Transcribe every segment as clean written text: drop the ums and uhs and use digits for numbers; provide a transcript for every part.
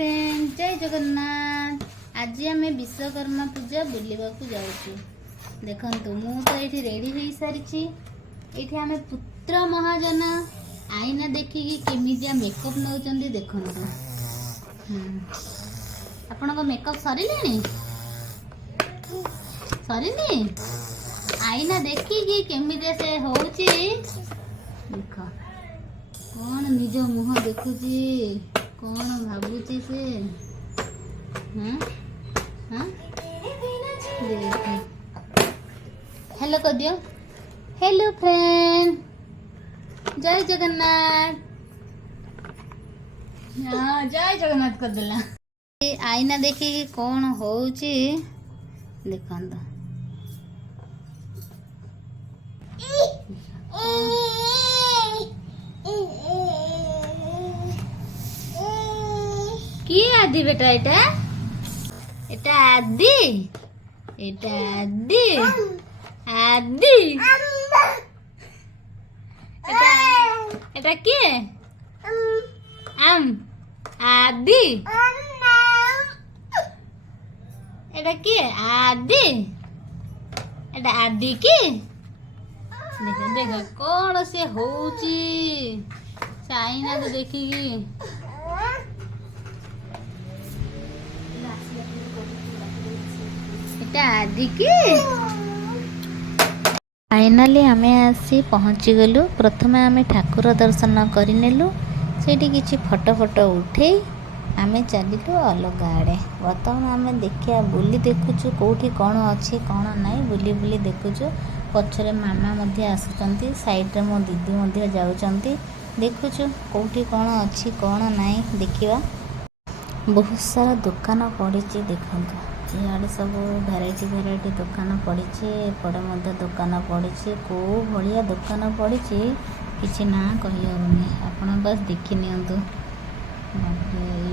Friend जय जगन्नाथ। आज आम विश्वकर्मा पूजा बुलवाक जाऊँ। देखु मु तो ये रेडी हो सारी। ये आम पुत्र महाजन आईना देखिकी केमिया मेकअप नौ देखु। आपण मेकअप सरिले सरिनी आईना देखिकी केमिया से होची देख कौन निज मुह देखुची कौन भावुची से हेलो कर दियो। हेलो फ्रेंड जय जगन्नाथ। हाँ जय जगन्नाथ कर देला। आईना देखिए कौन होची देखंत। কি আদি বেটা এটা এটা আদি এটা আদি আদি এটা এটা কি আম আদি এটা কি আদি এটা আদি কি देख देख कौन से होची चाइना तो देखिकी फाइनाली आम आसी पहुँची गलु। प्रथम आम ठाकुर दर्शन करनेलु से किसी फोटो फोटो उठे आम चलू अलग आड़े। बर्तमान आम देखिया बुली देखुचु कौटी कौन अच्छी कौन नाई बुली बुली देखुचु। पछरे मामा मध्य आसुचंती साइड रे मो दीदी मध्य जाउचंती देखुचु कौटी कौन अच्छी कौन नाई देखिवा। बहुत सारा दुकान पड़ी देखंतु इे सब भेराइटी भेराइटी दुकान पड़ी एपटे मध्य दुकान पड़ी कौ भाया दुकान पड़ी किसी ना कहीहनी आपण बस देखी नियंतु।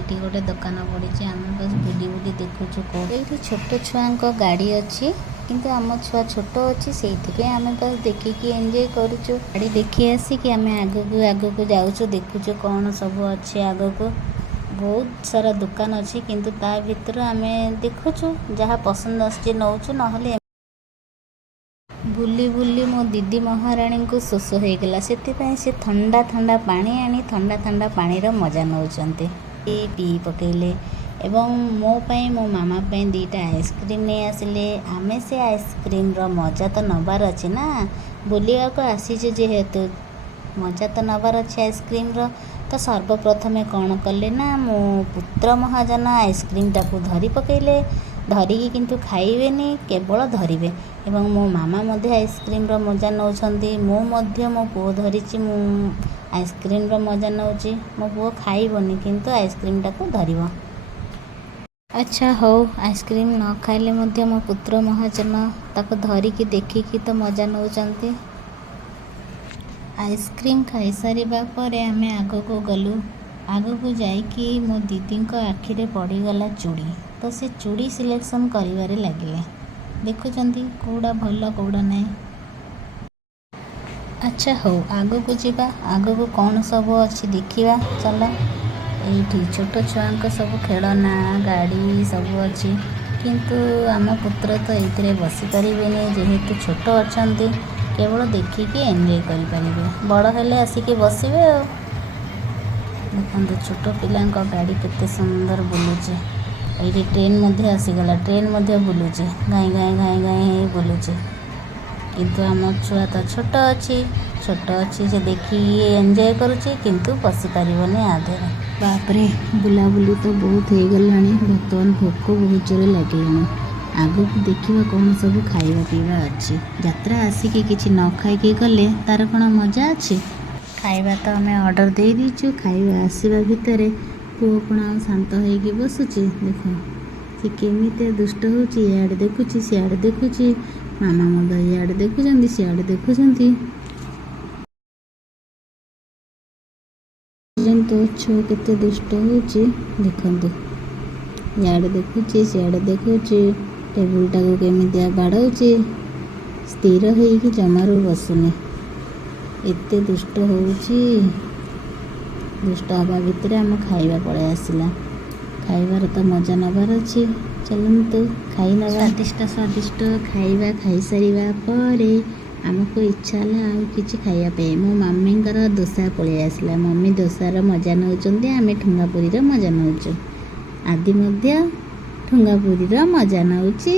ये गोटे दुकान पड़ी आम बस बुली बुली देखुचु कौटी छोट छुआ गाड़ी अच्छी किंतु आम छुआ छोट अच्छी से आम बस देखिकी एंजॉय करुचु। गाड़ी देखी आसिक आम आगक जाऊँ देखुचु कौन सब अच्छे आगक बहुत सारा दुकान अच्छी किंतु ता भीतर आम देखुचु जहाँ पसंद आसचे नौचु नहले बुली बुली मो दीदी महाराणी को शोष हो गला से ठंडा ठंडा पानी आनी ठंडा ठंडा पानी रो मजा नौचंते पी पकेले एवं मो पाई मो मामा पाई दीटा आइसक्रीम नहीं आसिले आमे से आइसक्रीम रो मजा तो नबार अच्छे ना बुलिया को आसीचे जेहेतु मजा तो नबार अच्छे आइसक्रीम रो। तो सर्वप्रथमे कौन कले ना मो पुत्र महाजन आइसक्रीम टाको धरी पकेले धरिकी किंतु खाइबेनी केवल धरिबे एवं मो मामा मध्य आइसक्रीम रो मजा नौछंती मो मध्य मो पुओ धरिची मु आइसक्रीम रो मजा नौची मो पुओ खाइबनी किंतु आइसक्रीम टाको धरिबो। अच्छा हो आइसक्रीम न खाइले मध्य मो पुत्र महाजन ताको धरिकी देखिकी तो मजा नौचंती। आइसक्रीम खाई सारिबा परे आमे आगो को गलु। आगो को जाइकी मो दीदी को आखिरे पड़ीगला चूड़ी तो से चूड़ी सिलेक्शन करिवारे लागिले देखुचंती कौड़ा भल कौड़ा नहीं। अच्छा हो आगो को जीवा आगो को कौन सब अच्छी देखिवा चल। ये छोट छुआ सब खेलना गाड़ी सब अच्छी किंतु आम पुत्र तो ये बसी पारे जेहेतु छोट अच्छा केवल देखिकी एंजॉय करें बड़ हेले आसिक बसवे। देखते छोट पिला गाड़ी केते सुंदर बुलूचे ये ट्रेन मध्य आसीगला ट्रेन मध्य बुलूचे गाई गाई गाई गाई बुलूचे किंतु आम छुआ तो छोट अच्छी से देखी एंजॉय करुचे किंतु बसी पारिबनी आधे। बापरे बुलाबुली तो बहुत हो गला बर्तमान भोक बहुत जोर लगे आगक देखा कौन सब खाଇବା पीवा अच्छी यात्रा आसिकी किसी न खाई गले तार कौन मजा अच्छी खाଇବା तो आम ऑर्डर दे दीचु खाଇବା आसवा भितर पुओ कौन आ शांत हो बसुची देख सी केमी दुष्ट होची इआड़े देखुची सियाड़े देखुची मामा मद इआड़े देखुचंती सियाड़े देखुचंती तो छुआ केते दुष्ट होची देखंतु इआड़े देखुची सियाड़े देखुची टेबुल टाको केमितिया बाड़ौची स्थिर होइकी जमारू बसुनी एते दुष्ट होउची दुष्ट हवा भितर आम खाଇବା पड़े आसला ଖାଇବାର ତ ମଜା ନେବାର ଅଛି। ଚାଲନ୍ତୁ ଖାଇ ନେବା। ସ୍ୱାଦିଷ୍ଟ ସ୍ୱାଦିଷ୍ଟ ଖାଇବା ଖାଇସାରିବା ପରେ ଆମକୁ ଇଚ୍ଛା ହେଲା ଆଉ କିଛି ଖାଇବା ପାଇଁ। ମୋ ମମିଙ୍କର ଦୋସା ପଳେଇ ଆସିଲା। ମମି ଦୋସାର ମଜା ନେଉଛନ୍ତି, ଆମେ ଠୁଙ୍ଗା ପୁରୀର ମଜା ନେଉଛୁ। ଆଦି ମଧ୍ୟ ଠୁଙ୍ଗା ପୁରୀର ମଜା ନେଉଛି।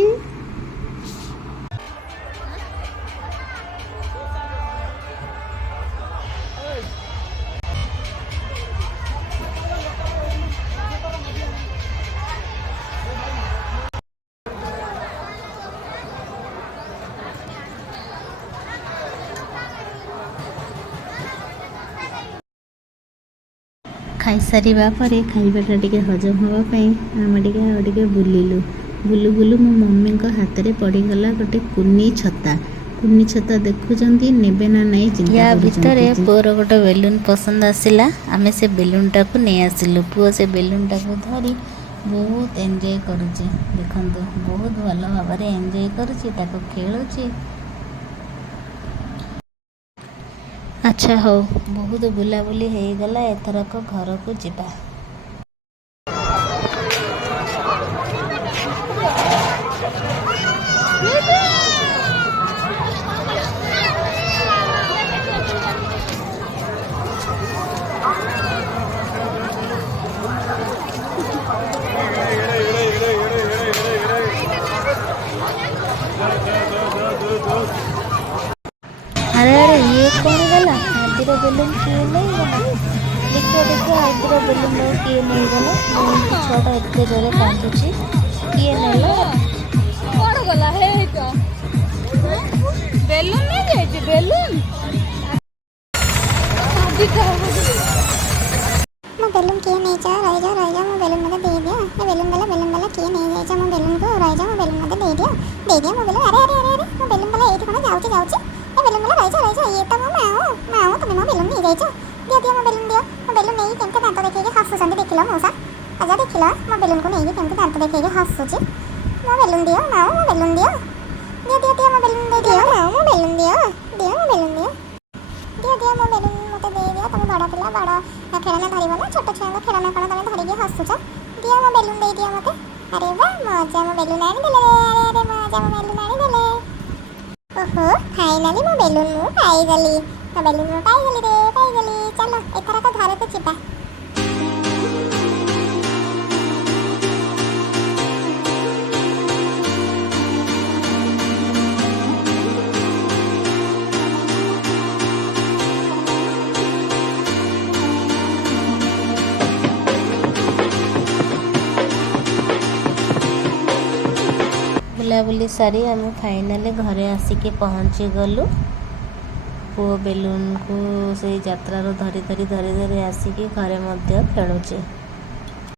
ଖାଇସାରିବା ପରେ ଖାଇବାଟା ଟିକେ ହଜମ ହେବା ପାଇଁ ଆମେ ଟିକେ ଆଉ ଟିକେ ବୁଲିଲୁ। ବୁଲୁ ବୁଲୁ ମୋ ମମିଙ୍କ ହାତରେ ପଡ଼ିଗଲା ଗୋଟେ କୁନି ଛତା। କୁନି ଛତା ଦେଖୁଛନ୍ତି, ନେବେ ନା ନାହିଁ ଚିନ୍ତା କରୁଛନ୍ତି। ୟା ଭିତରେ ପୁଅର ଗୋଟେ ବେଲୁନ୍ ପସନ୍ଦ ଆସିଲା। ଆମେ ସେ ବେଲୁନ୍ଟାକୁ ନେଇ ଆସିଲୁ। ପୁଅ ସେ ବେଲୁନ୍ଟାକୁ ଧରି ବହୁତ ଏନ୍ଜୟ କରୁଛି। ଦେଖନ୍ତୁ ବହୁତ ଭଲ ଭାବରେ ଏନ୍ଜୟ କରୁଛି, ତାକୁ ଖେଳୁଛି। ଆଚ୍ଛା ହଉ, ବହୁତ ବୁଲାବୁଲି ହେଇଗଲା, ଏଥରକ ଘରକୁ ଯିବା। अरे अरे ये कौन गला? आदिर बेलून किए नहीं गला? देखिए देखिए आदिर बेलून किए नहीं गला? छुआटा एते जोरे कांदुची, किए नेला? कौन गला हे तो बेलून नहीं जाइए बेलून मो बेलून किए नहीं जा रह जा मो बेलून मते दे दिया। ये बेलून वाला किए नहीं जाए जा मो बेलून को रह जा मो बेलून मते दे दिया मो बेलून। अरे अरे अरे अरे मो बेलून वाला एठी कोन जाउची ए बेलून वाला रह जा ये तो मो माओ तुम मो बेलून नहीं जाइछ। दियो मो बेलून नहीं केमते दांत देखे के हसुचंदी देखिलो मौसा। आजा देखिलो मो बेलून को नहीं केमते दांत देखे के हसुची। मो बेलून दियो माओ मो बेलून दियो मो बेलून दे दियो माओ मो बेलून दियो मो बेलून दियो मो बेलून मते दे दिया। तुम बड़ा पिला बड़ा खेलना धरिबो ना, छोट छुआ खेलना कौन तुम धरिकी हसुच। दियो मो बेलून दे दियो मते। अरे वाह मजा मो बेलून आनी देले। अरे अरे मजा मो बेलून आनी देले। ओहो फाइनली मो बेलून मु पाई गली। मो बेलून मु पाई गली रे पाई गली। चलो एथरा तो घर को जिबा। बुलाबुली सारी आम फाइनाली घरे आसिक पहुँची गलु। पुओ बेलून को से यात्रा धरी धरी आसिक घरे खेलुचे।